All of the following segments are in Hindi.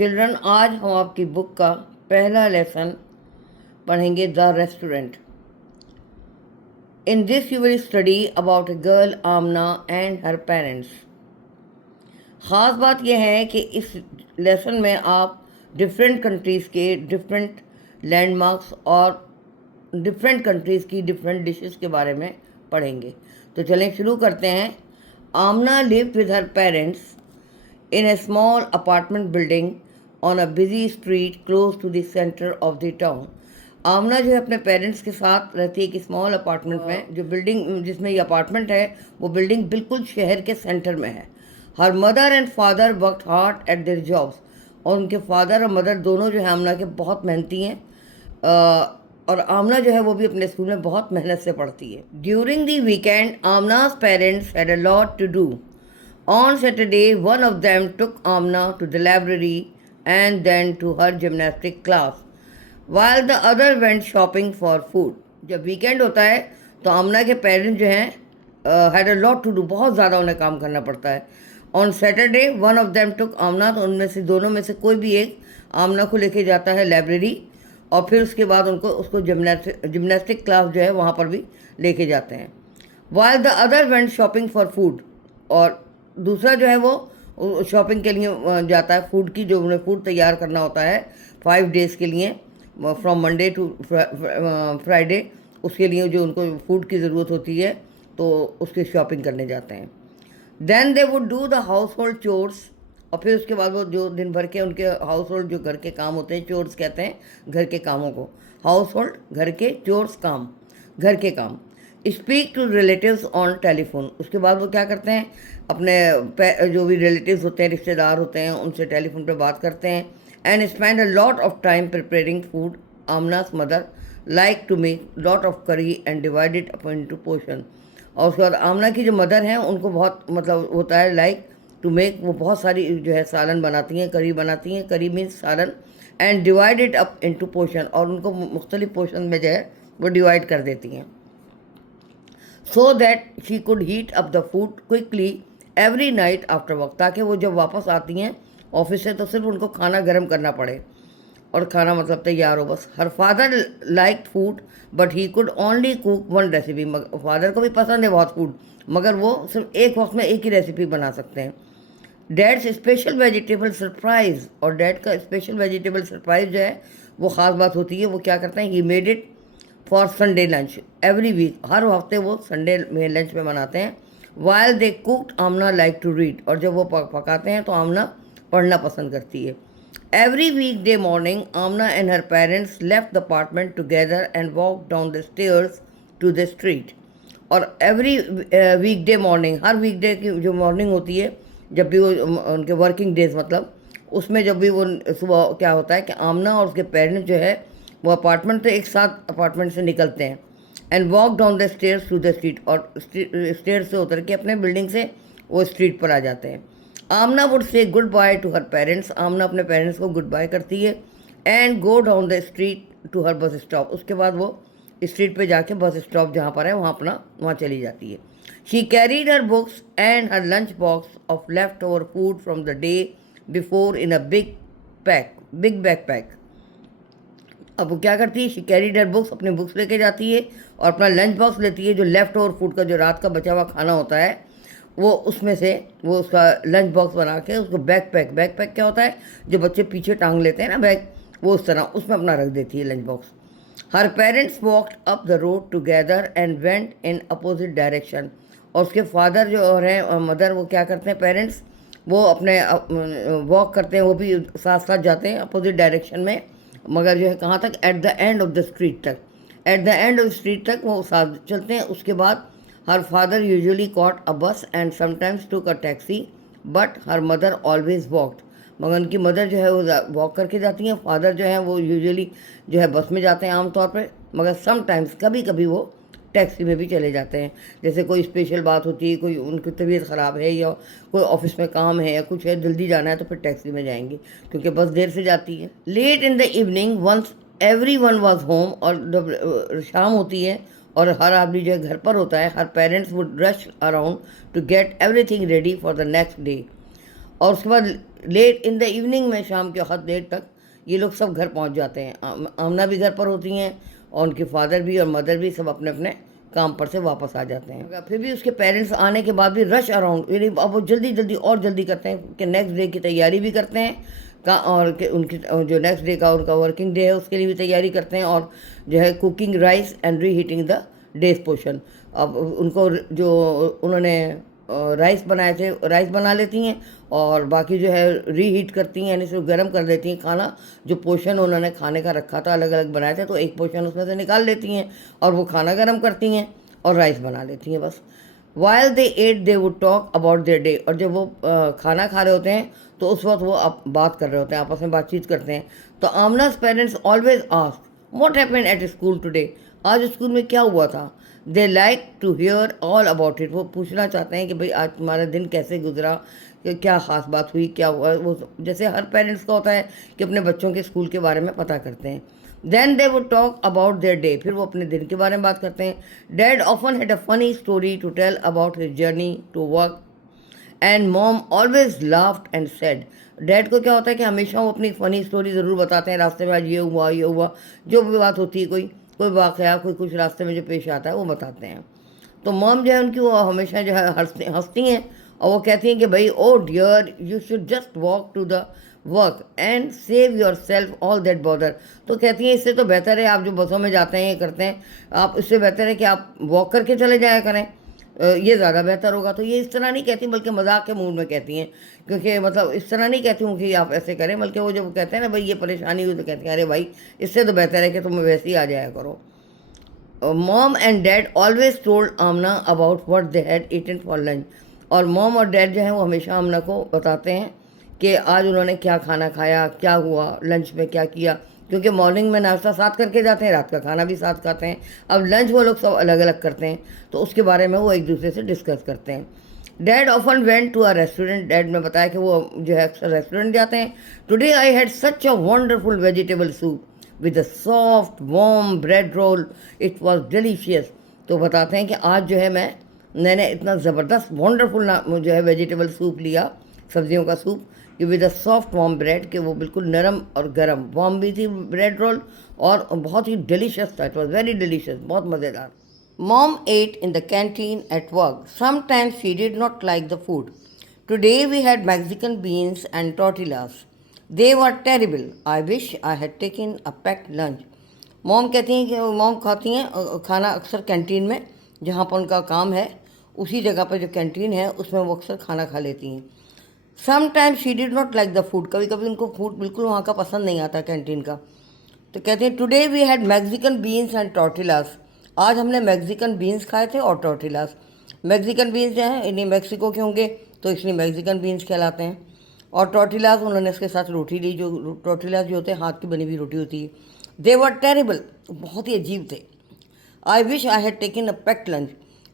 चिल्ड्रन, आज हम आपकी बुक का पहला लेसन पढ़ेंगे, the restaurant. In this you will study about a girl Amna and her parents. ख़ास बात यह है कि इस लेसन में आप डिफरेंट कंट्रीज़ के डिफरेंट लैंडमार्क्स और डिफरेंट कंट्रीज़ की डिफरेंट डिशेस के बारे में पढ़ेंगे। तो चलें शुरू करते हैं। Amna lived with her parents in a small apartment building on a busy street close to the center of the town। आमना जो है अपने पेरेंट्स के साथ रहती है कि स्मॉल अपार्टमेंट में, जो बिल्डिंग जिसमें ये अपार्टमेंट है वो बिल्डिंग बिल्कुल शहर के सेंटर में है। Her mother and father worked hard at their jobs, और उनके फादर और मदर दोनों जो है आमना के बहुत मेहनती हैं, और आमना जो है वो भी अपने स्कूल में बहुत मेहनत से पढ़ती है। During the weekend Amna's parents had a lot to do. On Saturday, one of them took Amna to the library and then to her gymnastic class, while the other went shopping for food। जब वीकेंड होता है तो आमना के पेरेंट्स जो हैं had a lot to do, बहुत ज़्यादा उन्हें काम करना पड़ता है। On Saturday one of them took Amna, तो उनमें से दोनों में से कोई भी एक आमना को लेके जाता है लाइब्रेरी, और फिर उसके बाद उसको जिमनास्टिक क्लास जो है वहाँ पर भी लेके जाते हैं। while the other went shopping for food, और दूसरा जो है वो शॉपिंग के लिए जाता है, फूड की, जो उन्हें फूड तैयार करना होता है 5 डेज़ के लिए, फ्रॉम मंडे टू फ्राइडे, उसके लिए जो उनको फूड की ज़रूरत होती है तो उसकी शॉपिंग करने जाते हैं। Then they would do the household chores, और फिर उसके बाद वो जो दिन भर के उनके हाउस होल्ड जो घर के काम होते हैं, चोर्स कहते हैं घर के कामों को, हाउस होल्ड घर के, चोर्स काम घर के काम। Speak to relatives on telephone, उसके बाद वो क्या करते हैं, अपने जो भी रिलेटिव्स होते हैं, रिश्तेदार होते हैं, उनसे टेलीफोन पे बात करते हैं। And spend a lot of time preparing food. Amna's mother like to make lot of curry and divide it up into portion, और उसके बाद आमना की जो मदर हैं उनको बहुत मतलब होता है लाइक टू मेक, वो बहुत सारी जो है सालन बनाती हैं, करी बनाती हैं, करी मीन्स सालन, and divide it up into portion, और उनको मुख्तलिफ पोर्शन में जो है वो डिवाइड कर देती हैं, so that she could heat up the food quickly every night after work, ताकि वो जब वापस आती हैं ऑफिस से तो सिर्फ उनको खाना गर्म करना पड़े और खाना मतलब तैयार हो बस। Her father like food but he could only cook one recipe, father को भी पसंद है बहुत फूड, मगर वो सिर्फ एक वक्त में एक ही रेसिपी बना सकते हैं। डैड्स स्पेशल वेजिटेबल सरप्राइज़, और डैड का स्पेशल वेजिटेबल सरप्राइज़ जो है वो ख़ास बात होती है, वो क्या करते हैं, he made it for Sunday lunch every week, हर हफ्ते वो संडे में लंच में बनाते हैं। While they cooked Amna like to read, और जब वो पकाते हैं तो आमना पढ़ना पसंद करती है। Every weekday morning Amna and her parents left the apartment together and walk down the stairs to the street, और एवरी वीक डे मॉर्निंग, हर वीक डे की जो मॉर्निंग होती है, जब भी वो उनके वर्किंग डेज मतलब उसमें जब भी वो सुबह क्या होता है कि आमना और उसके पेरेंट्स जो है वो अपार्टमेंट तो एक साथ अपार्टमेंट से निकलते हैं, and walk down the stairs to the street, और स्टेयर से उतर के अपने बिल्डिंग से वो स्ट्रीट पर आ जाते हैं। Amna would say goodbye to her parents, Amna अपने पेरेंट्स को गुड बाय करती है, and go down the street to her bus stop, उसके बाद वो स्ट्रीट पे जाके बस स्टॉप जहाँ पर है वहाँ चली जाती है। She carried her books and her lunch box of left over food from the day before in a big backpack. अब वो क्या करती है, शी कैरीड हर बुक्स, अपने बुक्स लेके जाती है, और अपना लंच बॉक्स लेती है, जो लेफ़्ट ओवर फूड का जो रात का बचा हुआ खाना होता है वो उसमें से वो उसका लंच बॉक्स बना के उसको बैकपैक क्या होता है, जो बच्चे पीछे टांग लेते हैं ना बैग, वो उस तरह उसमें अपना रख देती है lunch box. Her parents walked up the road together and went in opposite direction, और उसके फादर जो और हैं और मदर वो क्या करते हैं, पेरेंट्स वो अपने वॉक करते हैं, वो भी साथ साथ जाते हैं अपोजिट डायरेक्शन में, मगर जो है कहाँ तक, at the end of the street तक, at the end of street तक वो साथ चलते हैं। उसके बाद her father usually caught a bus and sometimes took a taxi but her mother always walked, मगर उनकी मदर जो है वो वॉक करके जाती हैं, फादर जो है वो यूजुअली जो है बस में जाते हैं आमतौर पर, मगर समटाइम्स कभी कभी वो टैक्सी में भी चले जाते हैं, जैसे कोई स्पेशल बात होती है, कोई उनकी तबीयत ख़राब है या कोई ऑफिस में काम है या कुछ है, जल्दी जाना है तो फिर टैक्सी में जाएंगे क्योंकि बस देर से जाती है। Late in the evening once everyone was home, और जब शाम होती है और हर आदमी जो है घर पर होता है, her parents would rush around to get everything ready for the next day. और उसके बाद लेट इन द इवनिंग में, शाम के वक्त देर तक ये लोग सब घर पहुंच जाते हैं। आमना भी घर पर होती हैं और उनके फादर भी और मदर भी सब अपने अपने काम पर से वापस आ जाते हैं। फिर भी उसके पेरेंट्स आने के बाद भी रश अराउंड, यानी अब वो जल्दी जल्दी और जल्दी करते हैं कि नेक्स्ट डे की तैयारी भी करते हैं और कि उनकी जो नेक्स्ट डे का उनका वर्किंग डे है उसके लिए भी तैयारी करते हैं, और जो है cooking rice and re heating the days portion. अब उनको जो उन्होंने राइस बनाए थे राइस बना लेती हैं, और बाकी जो है रीहीट करती हैं, यानी सिर्फ गर्म कर देती हैं खाना। जो पोर्शन उन्होंने खाने का रखा था अलग अलग बनाए थे, तो एक पोर्शन उसमें से निकाल लेती हैं और वो खाना गर्म करती हैं और राइस बना लेती हैं बस। While they ate they would talk about their day, और जब वो खाना खा रहे होते हैं तो उस वक्त वो बात कर रहे होते हैं, आपस में बातचीत करते हैं। तो Amna's parents always ask what happened at school today, आज स्कूल में क्या हुआ था। They like to hear all about it, वो पूछना चाहते हैं कि भाई आज तुम्हारा दिन कैसे गुजरा, क्या ख़ास बात हुई, क्या हुआ। वो जैसे हर पेरेंट्स का होता है कि अपने बच्चों के स्कूल के बारे में पता करते हैं। Then they would talk about their day, फिर वो अपने दिन के बारे में बात करते हैं। Dad often had a funny story to tell about his journey to work and mom always laughed and said, dad को क्या होता है कि हमेशा वो अपनी फ़नी स्टोरी ज़रूर बताते हैं, रास्ते में आज ये हुआ, जो भी बात होती है, कोई वाक़या, कोई कुछ रास्ते में जो पेश आता है वो बताते हैं। तो मॉम जो है उनकी वो हमेशा जो है हंसती हैं, और वो कहती हैं कि भाई oh dear you should just walk to the work and save yourself all that bother. तो कहती हैं इससे तो बेहतर है आप जो बसों में जाते हैं ये करते हैं, आप इससे बेहतर है कि आप वॉक करके चले जाया करें, ये ज़्यादा बेहतर होगा। तो ये इस तरह नहीं कहती बल्कि मजाक के मूड में कहती हैं, क्योंकि मतलब इस तरह नहीं कहती हूँ कि आप ऐसे करें, बल्कि वो जब कहते हैं ना भाई ये परेशानी हुई तो कहते हैं अरे भाई इससे तो बेहतर है कि तुम वैसे ही आ जाया करो। Mom and dad always told Amna about what they had eaten for lunch, और मॉम और डैड जो हैं वो हमेशा आमना को बताते हैं कि आज उन्होंने क्या खाना खाया, क्या हुआ, लंच में क्या किया, क्योंकि मॉर्निंग में नाश्ता साथ करके जाते हैं, रात का खाना भी साथ खाते हैं। अब लंच वो लोग सब अलग अलग करते हैं, तो उसके बारे में वो एक दूसरे से डिस्कस करते हैं। Dad often went to a restaurant, डैड ने बताया कि वो जो है अक्सर रेस्टोरेंट जाते हैं। Today I had such a wonderful vegetable soup with a soft warm bread roll, it was delicious. तो बताते हैं कि आज जो है मैंने इतना ज़बरदस्त वंडरफुल जो है वेजिटेबल सूप लिया, सब्जियों का सूप, कि with a soft warm bread, कि वो बिल्कुल नरम और गर्म, वार्म भी थी ब्रेड रोल और बहुत ही डिलीशियस था, इट वॉज वेरी डिलीशियस, बहुत मज़ेदार। Mom ate in the canteen at work, sometimes she did not like the food. Today we had Mexican beans and tortillas, they were terrible, I wish I had taken a packed lunch. Mom कहती हैं कि मॉम खाती हैं खाना अक्सर कैंटीन में, जहाँ पर उनका काम है उसी जगह पर जो कैंटीन है उसमें वो अक्सर खाना खा लेती हैं। Sometimes she did not like the food, कभी कभी उनको फूड बिल्कुल वहाँ का पसंद नहीं आता कैंटीन का। तो कहते हैं today we had Mexican beans and tortillas, आज हमने मैक्सिकन बीन्स खाए थे और टॉर्टिलास। मैक्सिकन बीन्स जो हैं इन्हीं मैक्सिको के होंगे तो इसलिए मैक्सिकन बीन्स कहलाते हैं, और टॉर्टिलास उन्होंने इसके साथ रोटी ली, जो टॉर्टिलास जो होते हैं हाथ की बनी हुई रोटी होती है। दे वर टेरिबल, बहुत ही अजीब थे। आई wish I had taken a packed lunch,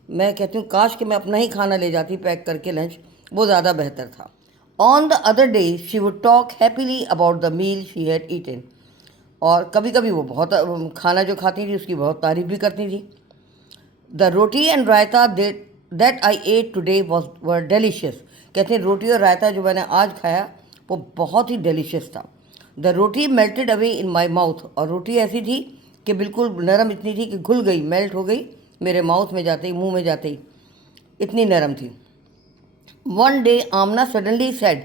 मैं कहती हूँ काश कि मैं अपना ही खाना ले जाती पैक करके लंच, वो ज़्यादा बेहतर था। On the other day she would talk happily about the meal she had eaten, और कभी कभी वो बहुत खाना जो खाती थी उसकी बहुत तारीफ भी करती थी। The roti and raita that I ate today were delicious, कहते हैं रोटी और रायता जो मैंने आज खाया वो बहुत ही डिलीशियस था। The roti melted away in my mouth, और रोटी ऐसी थी कि बिल्कुल नरम इतनी थी कि घुल गई, मेल्ट हो गई मेरे माउथ में जाते ही, मुंह में जाते ही, इतनी नरम थी। One day Amna suddenly said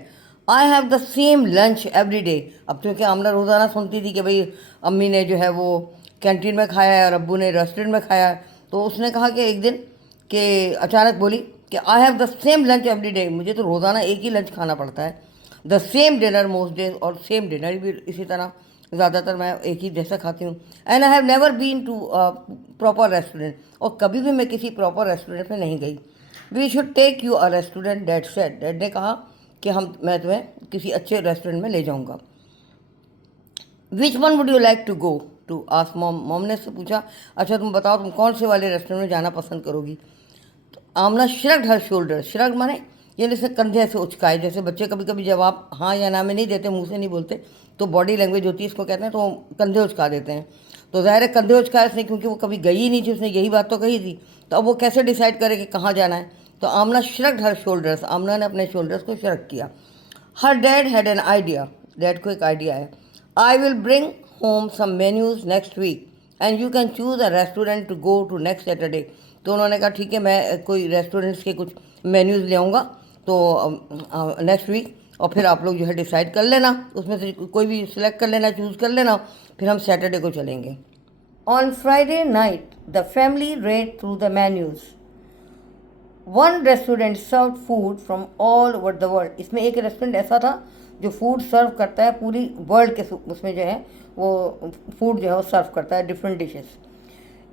I have the same lunch every day, अब क्योंकि आमना रोज़ाना सुनती थी कि भाई अम्मी ने जो है वो कैंटीन में खाया है और अब्बू ने रेस्टोरेंट में खाया है, तो उसने कहा कि एक दिन कि अचानक बोली कि आई have the same lunch every day, मुझे तो रोज़ाना एक ही लंच खाना पड़ता है। The same dinner most days, और सेम डिनर भी इसी तरह ज़्यादातर मैं एक ही जैसा खाती हूँ। And I have never been to proper restaurant, और कभी भी मैं किसी प्रॉपर रेस्टोरेंट में नहीं गई। We should take you a restaurant, dad said, dad ने कहा कि मैं तुम्हें किसी अच्छे रेस्टोरेंट में ले जाऊँगा। Which one would you like to go to ask mom, mom ने उससे पूछा अच्छा तुम बताओ तुम कौन से वाले रेस्टोरेंट में जाना पसंद करोगी। तो आमना श्रग्ड हर शोल्डर, श्रग माने ये जैसे कंधे ऐसे उचकाए, जैसे बच्चे कभी कभी जब आप हाँ या ना में नहीं देते, मुंह से नहीं बोलते, तो बॉडी लैंग्वेज होती है इसको कहते हैं, तो कंधे उचका देते हैं। तो ज़ाहिर है कंधे उचकाए इसने, क्योंकि वो कभी गई ही नहीं थी, उसने यही बात तो कही थी, तो अब वो कैसे डिसाइड करे कि कहाँ जाना है। तो आमना श्रग्ड हर शोल्डर्स, आमना ने अपने शोल्डर्स को श्रग किया। Her dad had an idea, dad को एक आइडिया है। I will bring home some menus next week and you can choose a restaurant to go to next Saturday. तो उन्होंने कहा ठीक है, मैं कोई रेस्टोरेंट्स के कुछ मेन्यूज़ ले आऊँगा तो नेक्स्ट वीक, और फिर आप लोग जो है डिसाइड कर लेना, उसमें से कोई भी सिलेक्ट कर लेना, चूज़ कर लेना, फिर हम सैटरडे को चलेंगे। On Friday night the family read through the menus. One restaurant serve food from all over the world. इसमें एक रेस्टोरेंट ऐसा था जो फूड सर्व करता है पूरी वर्ल्ड के, उसमें जो है वो फूड जो है वो सर्व करता है different dishes.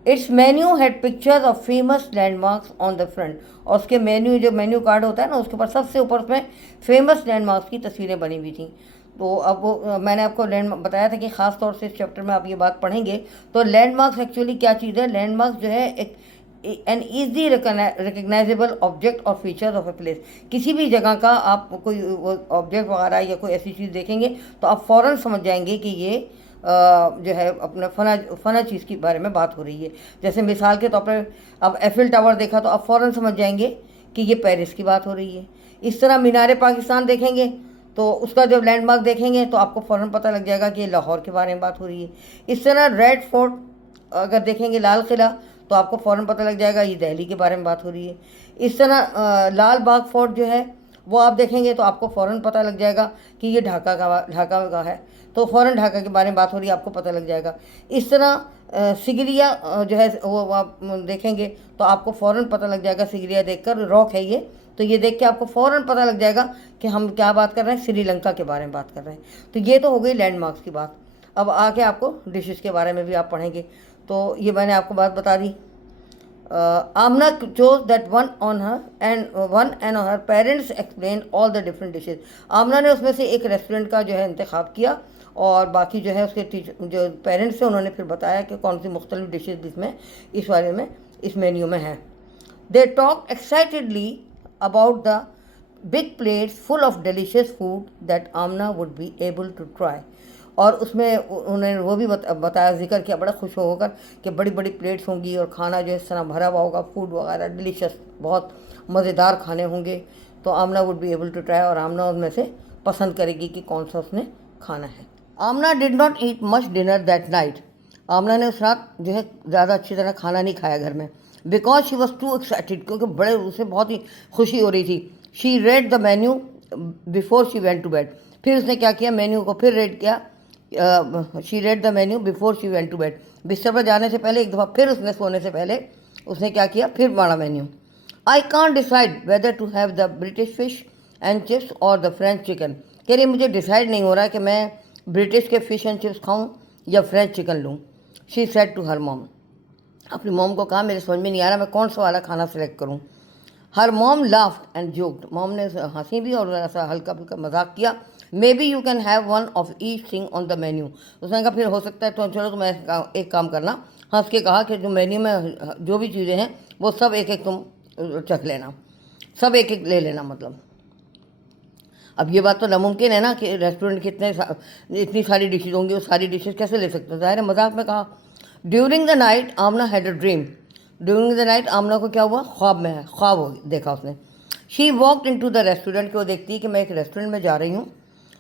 It's menu had pictures of famous landmarks on the front. और उसके मेन्यू, जो मेन्यू कार्ड होता है ना, उसके ऊपर सबसे ऊपर उसमें फेमस लैंडमार्क्स की तस्वीरें बनी हुई थी। तो अब वो मैंने आपको लैंड बताया था कि ख़ास तौर से इस चैप्टर में आप ये बात पढ़ेंगे तो लैंडमार्क्स एक्चुअली क्या चीज़ है। लैंडमार्क्स जो है एक एन ईजी रिकग्नाइजेबल ऑब्जेक्ट और फीचर्स ऑफ ए प्लेस। किसी भी जगह का आप कोई ऑब्जेक्ट वगैरह या कोई ऐसी चीज़ देखेंगे तो आप फ़ौरन समझ जाएंगे कि ये जो है अपना फना चीज़ के बारे में बात हो रही है। जैसे मिसाल के तौर पर अब एफिल टावर देखा तो आप फ़ौरन समझ जाएंगे कि ये पेरिस की बात हो रही है। इस तरह मीनार पाकिस्तान देखेंगे तो उसका जब लैंडमार्क देखेंगे तो आपको फ़ौरन पता लग जाएगा कि ये लाहौर के बारे में बात हो रही है। इस तरह रेड फोर्ट अगर देखेंगे, लाल किला, तो आपको फ़ौरन पता लग जाएगा ये दिल्ली के बारे में बात हो रही है। इस तरह लाल बाग फोर्ट जो है वो आप देखेंगे तो आपको फ़ौरन पता लग जाएगा कि ये ढाका का है, तो फ़ौरन ढाका के बारे में बात हो रही है, आपको पता लग जाएगा। इस तरह सिगरिया जो है वो आप देखेंगे तो आपको फ़ौरन पता लग जाएगा, सिगरिया देखकर, रॉक है ये, तो ये देख के आपको फ़ौरन पता लग जाएगा कि हम क्या बात कर रहे हैं, श्रीलंका के बारे में बात कर रहे हैं। तो ये तो हो गई लैंडमार्क्स की बात। अब आके आपको डिशेज़ के बारे में भी आप पढ़ेंगे। तो ये मैंने आपको बात बता दी। आमना chose that one on her and her parents explained all the different dishes। आमना ने उसमें से एक रेस्टोरेंट का जो है इंतखाब किया और बाकी जो है उसके जो पेरेंट्स थे उन्होंने फिर बताया कि कौन सी मुख्तलिफ डिशेज इसमें इस बारे में इस मेन्यू में हैं। They talk excitedly about the big plates full of delicious food that Amna would be able to try. और उसमें उन्होंने वो भी बताया, जिक्र किया बड़ा खुश होकर कि बड़ी बड़ी प्लेट्स होंगी और खाना जो इस तरह भरा हुआ होगा, फूड वगैरह डिलीशियस, बहुत मज़ेदार खाने होंगे। तो Amna would be able to try, और आमना उनमें से पसंद करेगी कि कौन सा उसने खाना है। Amna did not eat much dinner that night. Amna ने उस रात जो है ज़्यादा अच्छी तरह खाना नहीं खाया घर में, because she was too excited, क्योंकि बड़े उसे बहुत ही खुशी हो रही थी। She read the menu before she went to bed. फिर उसने क्या किया, मेन्यू को फिर रेड किया। She read the menu before she went to bed. बिस्तर पर जाने से पहले एक दफ़ा फिर उसने सोने से पहले उसने क्या किया, फिर पढ़ा menu. I can't decide whether to have the British fish and chips और द फ्रेंच चिकन। कह रही मुझे डिसाइड नहीं हो रहा कि मैं ब्रिटिश के फ़िश एंड चिप्स खाऊं या फ्रेंच चिकन लूँ। She said to her mom. अपनी मॉम को कहा मेरे समझ में नहीं आ रहा मैं कौन सा वाला खाना सेलेक्ट करूँ। Her mom laughed and joked. Mom ने हंसी भी और ऐसा हल्का फुल्का मजाक किया। May be you can have one of each thing on the menu. उसने कहा फिर हो सकता है तो चलो तुम एक काम करना, हंस के कहा कि जो मेन्यू में जो भी चीज़ें हैं वो सब एक एक तुम चख लेना, सब एक एक ले लेना। मतलब अब ये बात तो नामुमकिन है ना कि रेस्टोरेंट के इतनी सारी डिशेज होंगी, वो सारी डिशेज कैसे ले सकते हैं, ज़ाहिर है मजाक में कहा। During the night Amna had a dream. During the night Amna को क्या हुआ, ख्वाब में है, ख्वाब हो देखा उसने। She walked into the restaurant, को देखती है कि मैं एक रेस्टोरेंट में जा रही हूँ,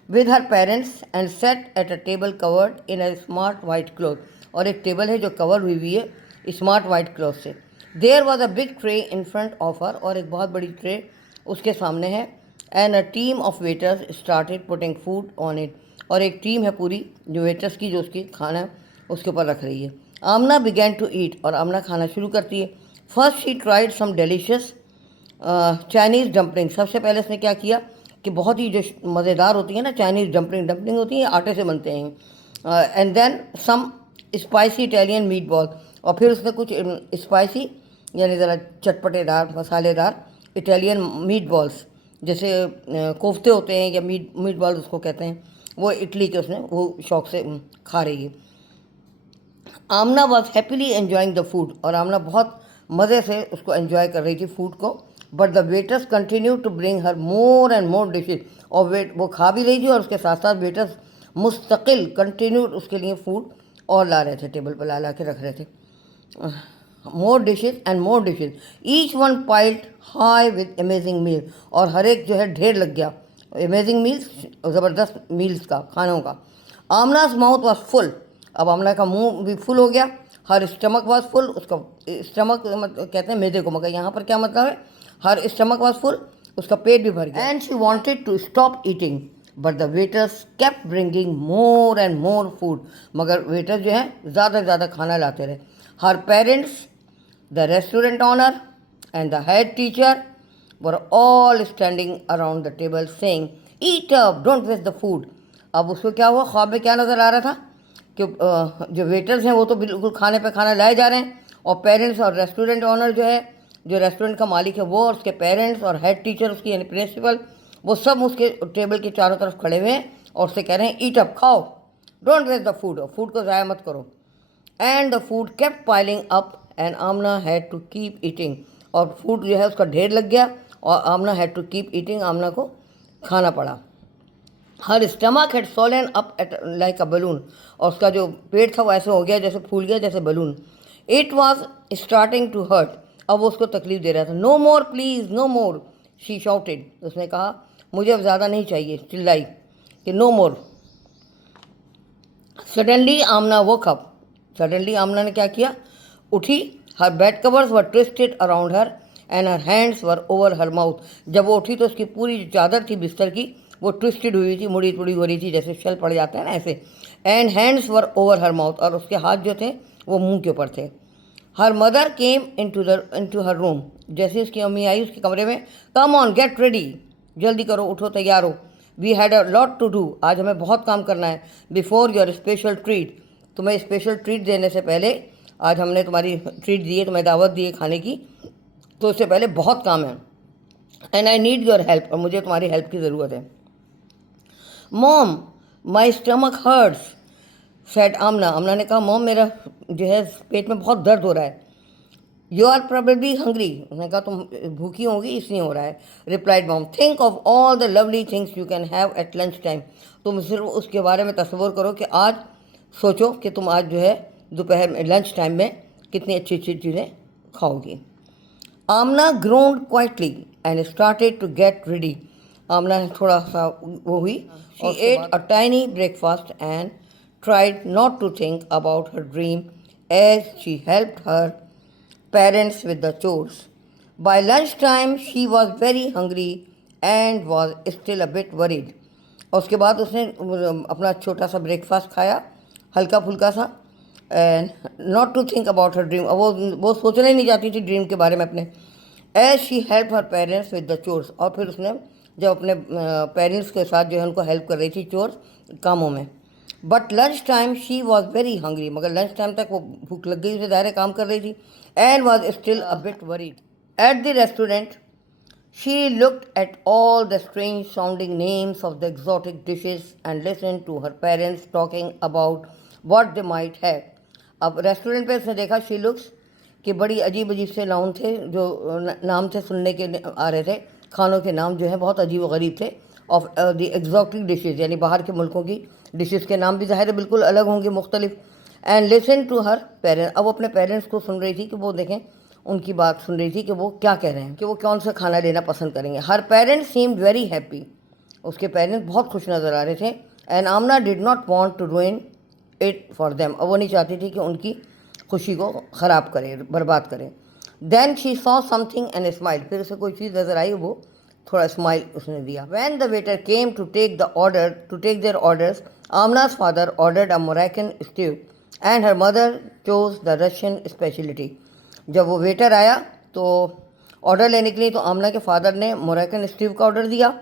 with her parents and sat at a table covered in a smart white cloth. और एक टेबल है जो कवर हुई हुई है स्मार्ट वाइट क्लॉथ से। There was a big tray in front of her, और एक बहुत बड़ी ट्रे उसके सामने है। And a team of waiters started putting food on it, और एक टीम है पूरी जो वेटर्स की जो उसकी खाना है उसके ऊपर रख रही है। आमना बिगैन टू ईट, और आमना खाना शुरू करती है। First she tried some delicious Chinese dumpling. सबसे पहले उसने क्या किया कि बहुत ही जो मज़ेदार होती है ना चाइनीज़ डम्पलिंग होती है, आटे से बनते हैं। And then some spicy Italian meatball, और फिर उसने कुछ स्पाइसी यानी ज़रा चटपटेदार मसालेदार इटालियन मीट बॉल्स, जैसे कोफ्ते होते हैं या मीट बॉल उसको कहते हैं, वो इटली के उसने वो शौक से खा रही है। Amna was happily enjoying the food, और आमना बहुत मज़े से उसको एन्जॉय कर रही थी फूड को। But the waiters continue to bring her more and more dishes, और वो खा भी रही थी और उसके साथ साथ वेटर्स मुस्तकिल कंटिन्यू उसके लिए फूड और ला रहे थे, टेबल पर ला के रख रहे थे। More dishes and more dishes, each one piled high with amazing meal, और हर एक जो है ढेर लग गया अमेजिंग मील्स, ज़बरदस्त मील्स का, खानों का। आमना's माउथ वॉज फुल, अब आमना का मुंह भी फुल हो गया। हर स्टमक वॉज फुल, उसका स्टमक कहते हैं मैदे को, मगर यहाँ पर क्या मतलब है, हर स्टमक वॉज फुल, उसका पेट भी भर गया। And she wanted to stop eating but the waiters kept bringing more and more food, मगर वेटर जो है ज़्यादा से ज़्यादा खाना लाते रहे। Her parents, the restaurant owner, and the head teacher were all standing around the table saying, "Eat up, don't waste the food." अब उसको क्या हुआ, ख्वाब में क्या नज़र आ रहा था कि जो वेटर्स हैं वो तो बिल्कुल खाने पे खाना लाए जा रहे हैं, और पेरेंट्स और रेस्टोरेंट ऑनर जो है, जो रेस्टोरेंट का मालिक है वो, और उसके पेरेंट्स और हेड टीचर उसकी यानी प्रिंसिपल, वो सब उसके टेबल के चारों तरफ खड़े हुए हैं और उससे कह रहे हैं, ईट अप, खाओ, don't waste the food, food को ज़ाया मत करो। And the food kept piling up and Amna had to keep eating, और फूड जो है उसका ढेर लग गया और Amna had to keep eating, Amna को खाना पड़ा। Her stomach had swollen up at like a balloon, और उसका जो पेट था वो ऐसे हो गया जैसे फूल गया जैसे balloon. It was starting to hurt, अब वो उसको तकलीफ दे रहा था। No more please, no more, she shouted, उसने कहा मुझे अब ज़्यादा नहीं चाहिए, चिल्लाई कि no more. Suddenly Amna woke up, suddenly Amna ने क्या किया, उठी। Her bed covers were twisted around her and her hands were over her mouth, जब वो उठी तो उसकी पूरी जो चादर थी बिस्तर की वो ट्विस्टेड हुई थी, मुड़ी तुड़ी हो रही थी, जैसे शल पड़ जाते हैं ना ऐसे। And hands were over her mouth, और उसके हाथ जो थे वो मुंह के ऊपर थे। हर मदर केम इनटू हर रूम, जैसे उसकी अम्मी आई उसके कमरे में, कम ऑन गेट रेडी, जल्दी करो, उठो, तैयार हो। We had a lot to do, आज हमें बहुत काम करना है। बिफोर योर स्पेशल ट्रीट, तुम्हें स्पेशल ट्रीट देने से पहले, आज हमने तुम्हारी ट्रीट दी है, तुम्हें दावत दी है खाने की, तो उससे पहले बहुत काम है। And I need your help, और मुझे तुम्हारी हेल्प की ज़रूरत है। Mom my stomach hurts said Amna, Amna ने कहा मॉम मेरा जो है पेट में बहुत दर्द हो रहा है। यू आर प्रोबेबली हंग्री, उसने कहा तुम भूखी होगी इसलिए हो रहा है। Replied mom, think of all the lovely things you can have at lunch time, तुम सिर्फ उसके बारे में तस्वुर करो कि आज सोचो कि तुम आज जो है दोपहर में लंच टाइम में कितनी अच्छी अच्छी चीज़ें खाओगी। Amna groaned quietly and started to get ready, Amna थोड़ा सा वो हुई, she ate a tiny breakfast and tried not to think about her dream as she helped her parents with the chores. By lunchtime, she was very hungry and was still a bit worried. और उसके बाद उसने अपना छोटा सा ब्रेकफास्ट खाया, हल्का फुल्का सा, and not to think about her dream, वो सोचना ही नहीं चाहती थी ड्रीम के बारे में अपने। As she help her parents with the chores, और फिर उसने जब अपने पेरेंट्स के साथ जो है उनको हेल्प कर रही थी चोर्स कामों में। But lunch time she was very hungry, मगर लंच टाइम तक वो भूख लग गई, उसे दायरे काम कर रही थी। And was still a bit worried. At the restaurant she looked at all the strange sounding names of the exotic dishes and listen to her parents talking about what they might have. अब रेस्टोरेंट पे उसने देखा शी लुक्स कि बड़ी अजीब अजीब से नाम थे, जो नाम थे सुनने के आ रहे थे, खानों के नाम जो है बहुत अजीब व गरीब थे, ऑफ द एक्जॉटिक डिशेज़, यानी बाहर के मुल्कों की डिशेज़ के नाम भी ज़ाहिर है बिल्कुल अलग होंगे, मुख्तलिफ। And listen to her parents, अब वो अपने पेरेंट्स को सुन रही थी कि वो देखें, उनकी बात सुन रही थी कि वो क्या कह रहे हैं, कि वो कौन सा खाना लेना पसंद करेंगे। Her parents seemed very happy, उसके पेरेंट्स बहुत खुश नज़र आ रहे थे। And Amna did not want to ruin it for them, अब वो नहीं चाहती थी कि उनकी खुशी को ख़राब करे, बर्बाद करे। Then she saw something and smile, फिर उसे कोई चीज़ नज़र आई, वो थोड़ा स्माइल उसने दिया। When the waiter came to take their orders, Amna's father ordered a Moroccan stew and her mother chose the Russian speciality. जब वो वेटर आया तो ऑर्डर लेने के लिए, तो आमना के फादर ने मोरक्कन स्ट्यू का ऑर्डर दिया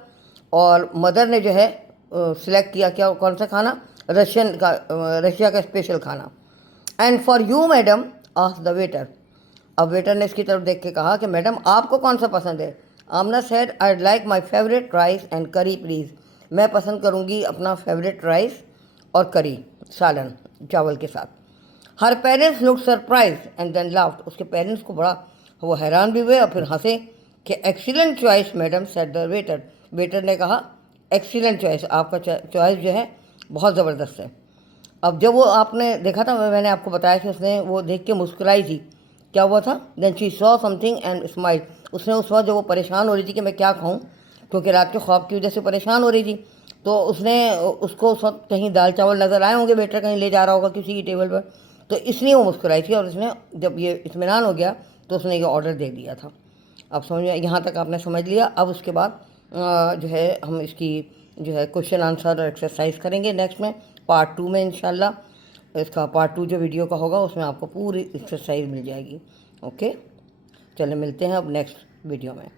और मदर ने जो है सिलेक्ट किया क्या, कौन सा खाना, रशिया का स्पेशल खाना। And for you madam asked the waiter, अब वेटर ने इसकी तरफ देख के कहा कि मैडम आपको कौन सा पसंद है। Amna said I like my favourite rice and curry please, मैं पसंद करूँगी अपना फेवरेट राइस और करी, सालन चावल के साथ। Her parents look surprise and then laughed, उसके पेरेंट्स को बड़ा वो हैरान भी हुए और फिर हंसे कि excellent choice madam said the waiter, waiter ने कहा एक्सीलेंट चॉइस, आपका चॉइस जो है बहुत ज़बरदस्त है। अब जब वो आपने देखा था, मैंने आपको बताया कि उसने वो देख के मुस्कुराई थी, क्या हुआ था, then she saw something and smile, उसने उस वक्त जब वो परेशान हो रही थी कि मैं क्या खाऊं, क्योंकि रात के ख्वाब की वजह से परेशान हो रही थी। तो उसने उसको उस वक्त कहीं दाल चावल नज़र आए होंगे, वेटर कहीं ले जा रहा होगा किसी की टेबल पर, तो इसलिए वो मुस्कुराई थी। और उसने जब ये इत्मीनान हो गया तो उसने ये ऑर्डर दे दिया था। अब समझ में, यहाँ तक आपने समझ लिया। अब उसके बाद जो है हम इसकी जो है क्वेश्चन आंसर और एक्सरसाइज करेंगे नेक्स्ट में, पार्ट 2 में इंशाल्लाह। इसका पार्ट 2 जो वीडियो का होगा उसमें आपको पूरी एक्सरसाइज मिल जाएगी। ओके, चलिए मिलते हैं अब नेक्स्ट वीडियो में।